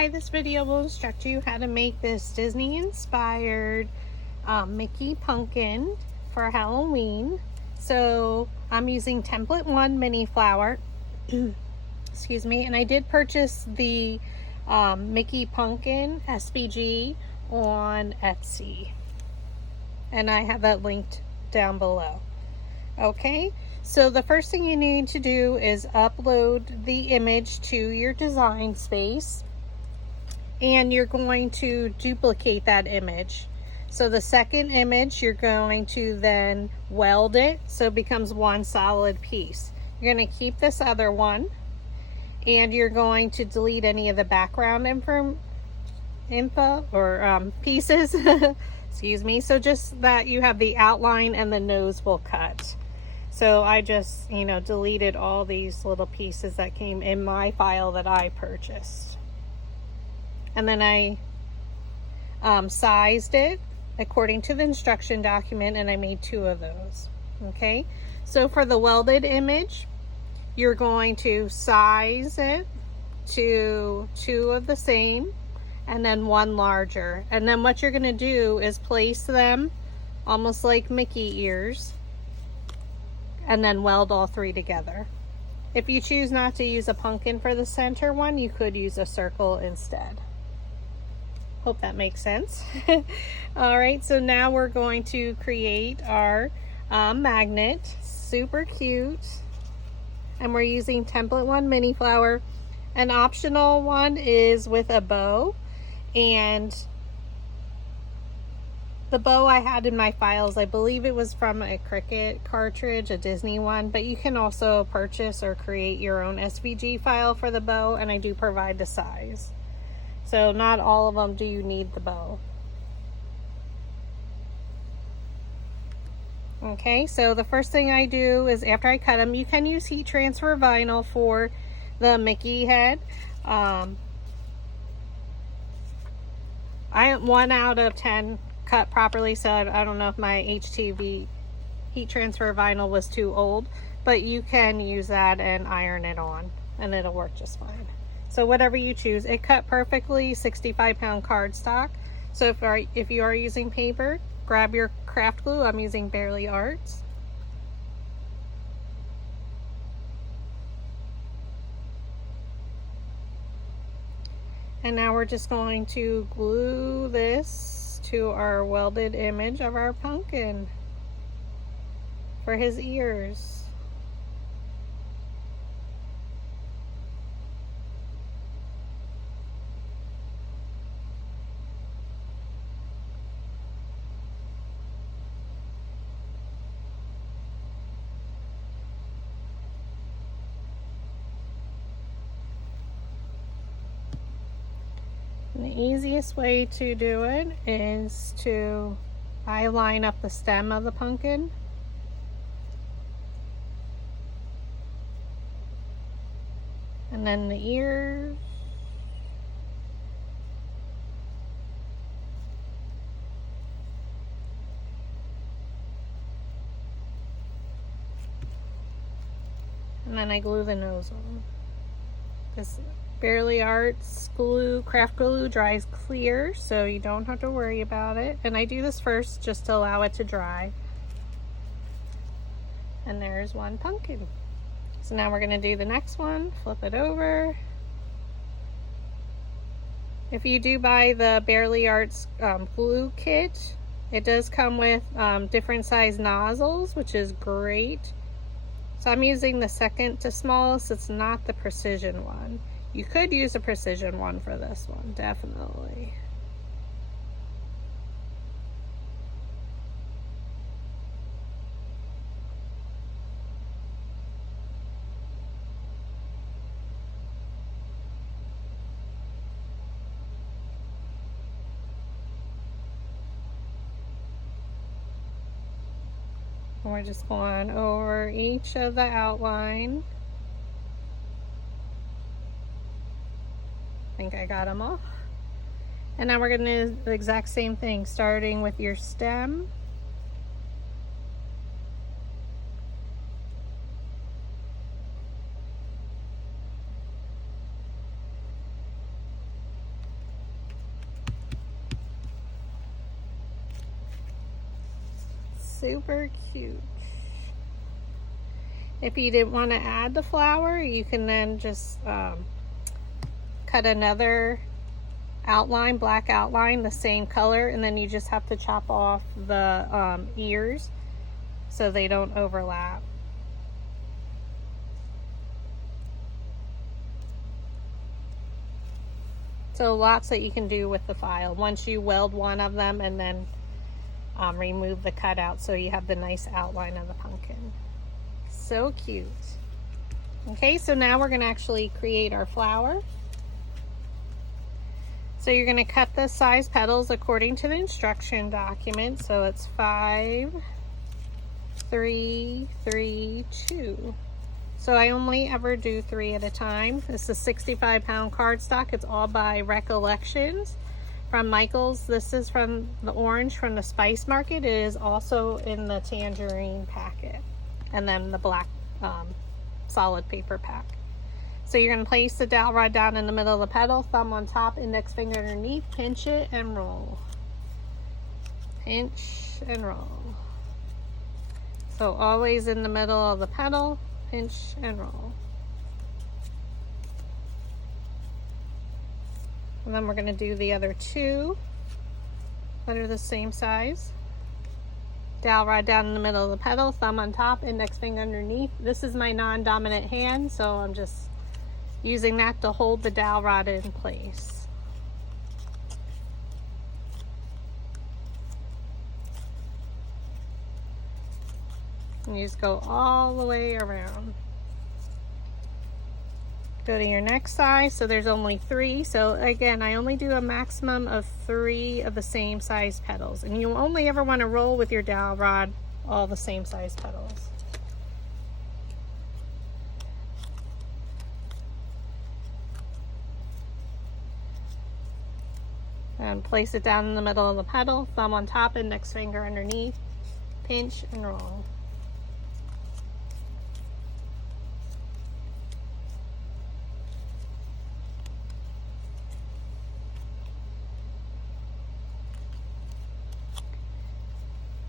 Hi, this video will instruct you how to make this Disney inspired Mickey pumpkin for Halloween. So I'm using template 1 mini flower, excuse me, and I did purchase the Mickey pumpkin SVG on Etsy, and I have that linked down below. Okay, so the first thing you need to do is upload the image to your design space, and you're going to duplicate that image. So the second image, you're going to then weld it so it becomes one solid piece. You're going to keep this other one, and you're going to delete any of the background info or pieces excuse me, so just that you have the outline and the nose will cut. So I just, deleted all these little pieces that came in my file that I purchased. And then I sized it according to the instruction document, and I made 2 of those. Okay, so for the welded image, you're going to size it to 2 of the same and then 1 larger. And then what you're going to do is place them almost like Mickey ears and then weld all 3 together. If you choose not to use a pumpkin for the center one, you could use a circle instead. Hope that makes sense. All right, so now we're going to create our magnet. Super cute. And we're using template 1 mini flower. An optional one is with a bow, and the bow I had in my files, I believe it was from a Cricut cartridge, a Disney one, but you can also purchase or create your own SVG file for the bow, and I do provide the size. So not all of them do you need the bow. Okay, so the first thing I do is after I cut them, you can use heat transfer vinyl for the Mickey head. I 1 out of 10 cut properly, so I don't know if my HTV heat transfer vinyl was too old, but you can use that and iron it on and it'll work just fine. So whatever you choose. It cut perfectly, 65-pound cardstock. So if you are using paper, grab your craft glue. I'm using Barely Arts. And now we're just going to glue this to our welded image of our pumpkin for his ears. The easiest way to do it is I line up the stem of the pumpkin. And then the ears. And then I glue the nose on. This Barely Arts glue, craft glue, dries clear, so you don't have to worry about it. And I do this first just to allow it to dry. And there's one pumpkin. So now we're going to do the next one. Flip it over. If you do buy the Barely Arts glue kit, it does come with different size nozzles, which is great. So I'm using the second to smallest. It's not the precision one. You could use a precision one for this one, definitely. And we're just going over each of the outline. I think I got them all. And now we're going to do the exact same thing, starting with your stem. Super cute. If you didn't want to add the flower, you can then just cut another outline, black outline, the same color, and then you just have to chop off the ears so they don't overlap. So lots that you can do with the file once you weld one of them, and then remove the cutout so you have the nice outline of the pumpkin. So cute. Okay, so now we're going to actually create our flower. So you're going to cut the size petals according to the instruction document. So it's 5, 3, 3, 2. So I only ever do 3 at a time. This is 65-pound cardstock. It's all by Recollections from Michael's. This is from the orange from the Spice Market. It is also in the tangerine packet, and then the black solid paper pack. So you're going to place the dowel rod down in the middle of the petal, thumb on top, index finger underneath, pinch it and roll. Pinch and roll. So always in the middle of the petal, pinch and roll. And then we're going to do the other 2 that are the same size. Dowel rod down in the middle of the petal, thumb on top, index finger underneath. This is my non-dominant hand, so I'm just using that to hold the dowel rod in place. And you just go all the way around. Go to your next size. So there's only 3. So again, I only do a maximum of 3 of the same size petals. And you only ever want to roll with your dowel rod all the same size petals. And place it down in the middle of the petal, thumb on top, index finger underneath, pinch and roll.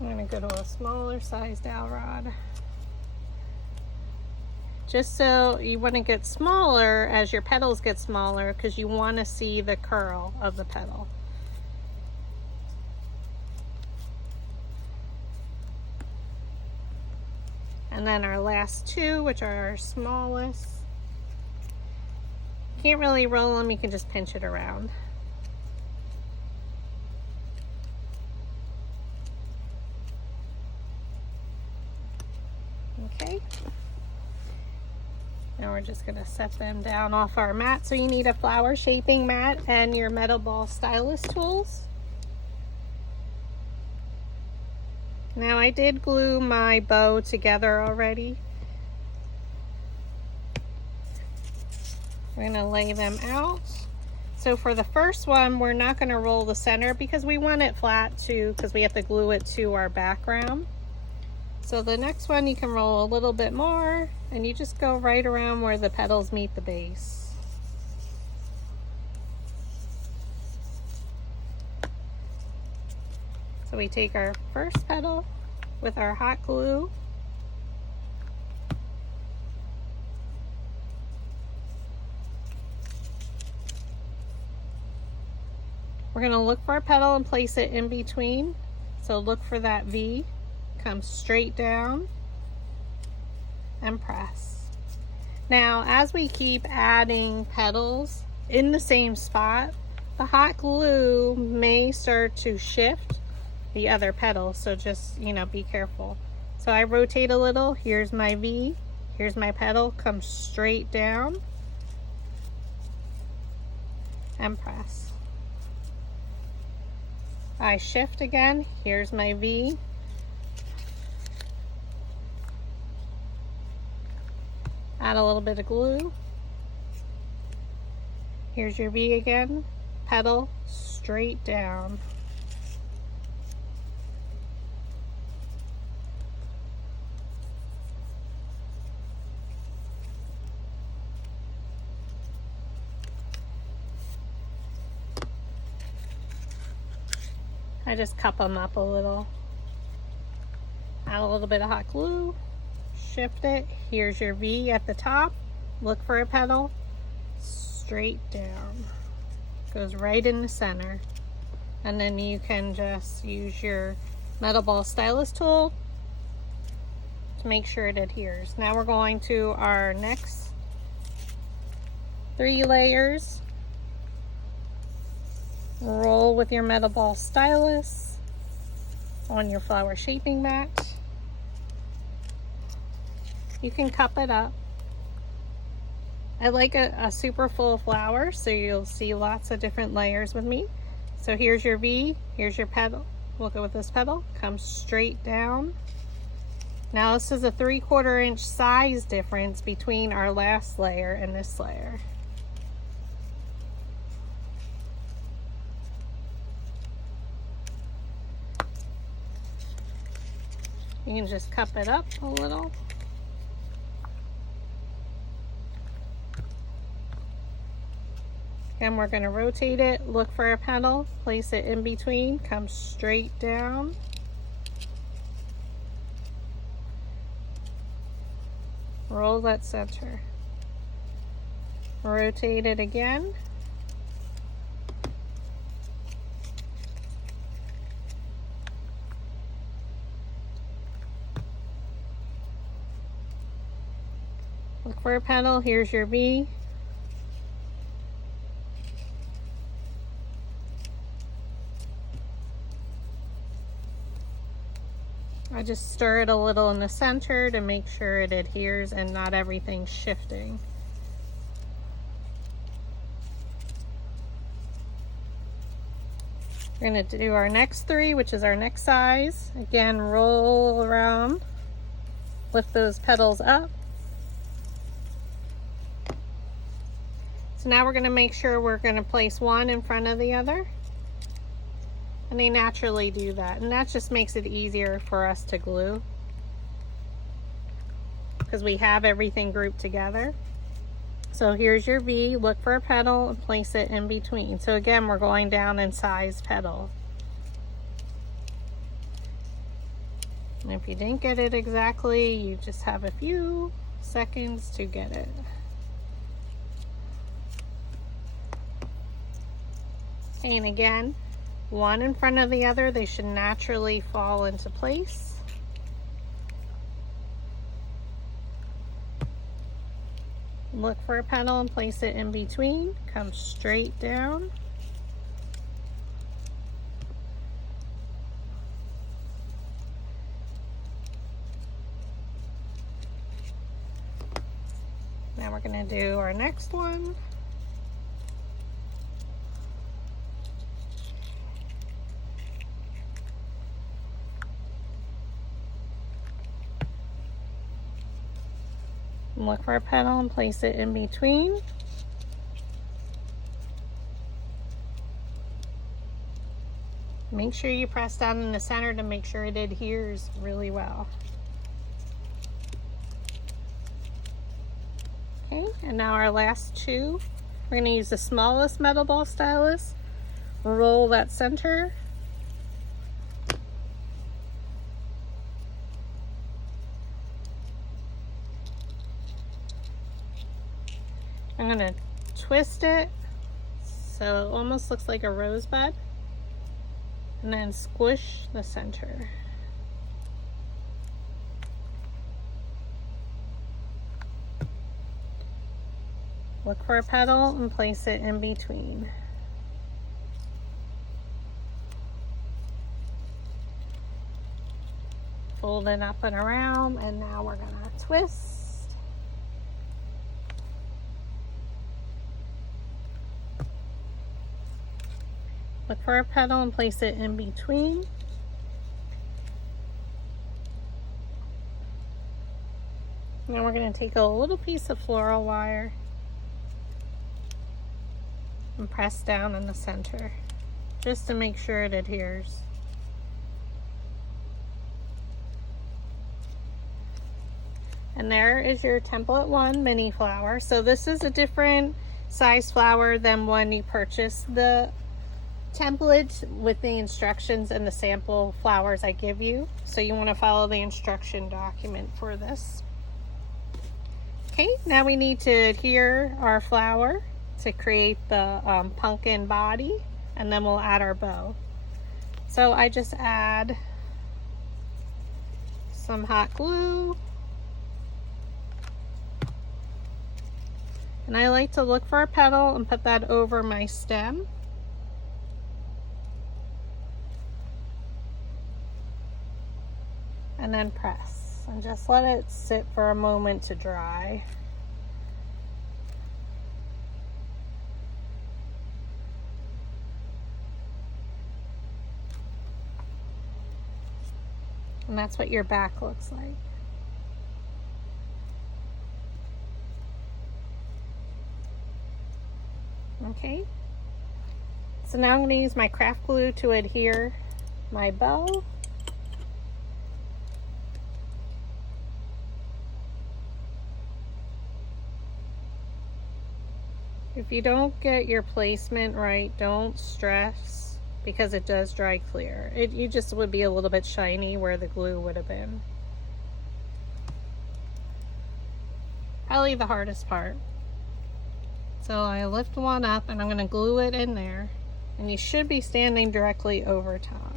I'm going to go to a smaller size dowel rod. Just so you want to get smaller as your petals get smaller, because you want to see the curl of the petal. And then our last 2, which are our smallest. Can't really roll them, you can just pinch it around. Okay. Now we're just going to set them down off our mat. So you need a flower shaping mat and your metal ball stylus tools. Now I did glue my bow together already. We're going to lay them out. So for the first one, we're not going to roll the center because we want it flat too, because we have to glue it to our background. So the next one you can roll a little bit more, and you just go right around where the petals meet the base. So we take our first petal with our hot glue, we're going to look for a petal and place it in between. So look for that V, come straight down and press. Now as we keep adding petals in the same spot, the hot glue may start to shift the other petals, so just, you know, be careful. So I rotate a little, here's my V, here's my petal, come straight down and press. I shift again, here's my V, add a little bit of glue, here's your V again, petal straight down. I just cup them up a little. Add a little bit of hot glue, shift it. Here's your V at the top. Look for a petal, straight down. Goes right in the center. And then you can just use your metal ball stylus tool to make sure it adheres. Now we're going to our next 3 layers. Roll with your metal ball stylus on your flower shaping mat. You can cup it up. I like a super full flower, so you'll see lots of different layers with me. So here's your V, here's your petal. We'll go with this petal, comes straight down. Now this is a 3/4 inch size difference between our last layer and this layer. You can just cup it up a little. And we're going to rotate it, look for a petal, place it in between, come straight down. Roll that center. Rotate it again. Look for a petal, here's your V. I just stir it a little in the center to make sure it adheres and not everything's shifting. We're going to do our next 3, which is our next size. Again, roll around, lift those petals up. So now we're going to make sure we're going to place one in front of the other. And they naturally do that. And that just makes it easier for us to glue, because we have everything grouped together. So here's your V, look for a petal and place it in between. So again, we're going down in size petal. And if you didn't get it exactly, you just have a few seconds to get it. And again, one in front of the other, they should naturally fall into place. Look for a petal and place it in between, come straight down. Now we're going to do our next one. Look for a petal and place it in between. Make sure you press down in the center to make sure it adheres really well. Okay, and now our last 2. We're going to use the smallest metal ball stylus. Roll that center. I'm going to twist it so it almost looks like a rosebud, and then squish the center. Look for a petal and place it in between. Fold it up and around, and now we're going to twist. Look for a petal and place it in between. Now we're going to take a little piece of floral wire and press down in the center just to make sure it adheres. And there is your template 1 mini flower. So this is a different size flower than when you purchase the template with the instructions and the sample flowers I give you. So you want to follow the instruction document for this. Okay, now we need to adhere our flower to create the pumpkin body, and then we'll add our bow. So I just add some hot glue. And I like to look for a petal and put that over my stem. And then press. And just let it sit for a moment to dry. And that's what your back looks like. Okay, so now I'm going to use my craft glue to adhere my bow. If you don't get your placement right, don't stress, because it does dry clear. You just would be a little bit shiny where the glue would have been. Probably the hardest part. So I lift one up and I'm going to glue it in there, and you should be standing directly over top.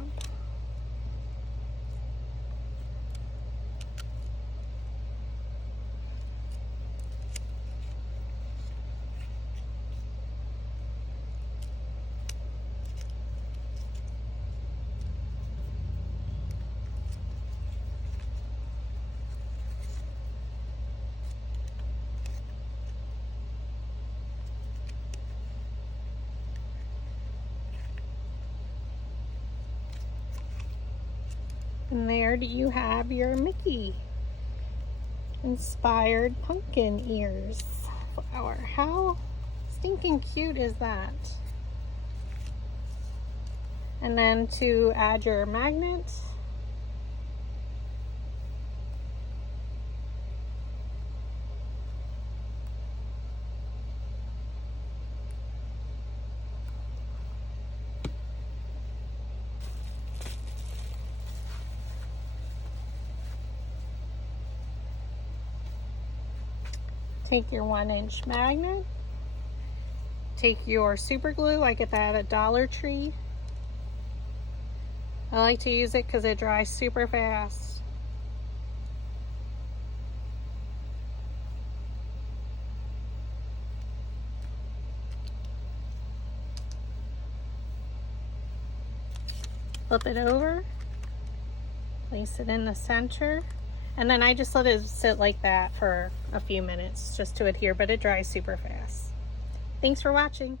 And there you have your Mickey inspired pumpkin ears flower. How stinking cute is that? And then to add your magnet, take your 1-inch magnet, take your super glue. I get that at Dollar Tree. I like to use it because it dries super fast. Flip it over, place it in the center, and then I just let it sit like that for a few minutes just to adhere, but it dries super fast. Thanks for watching.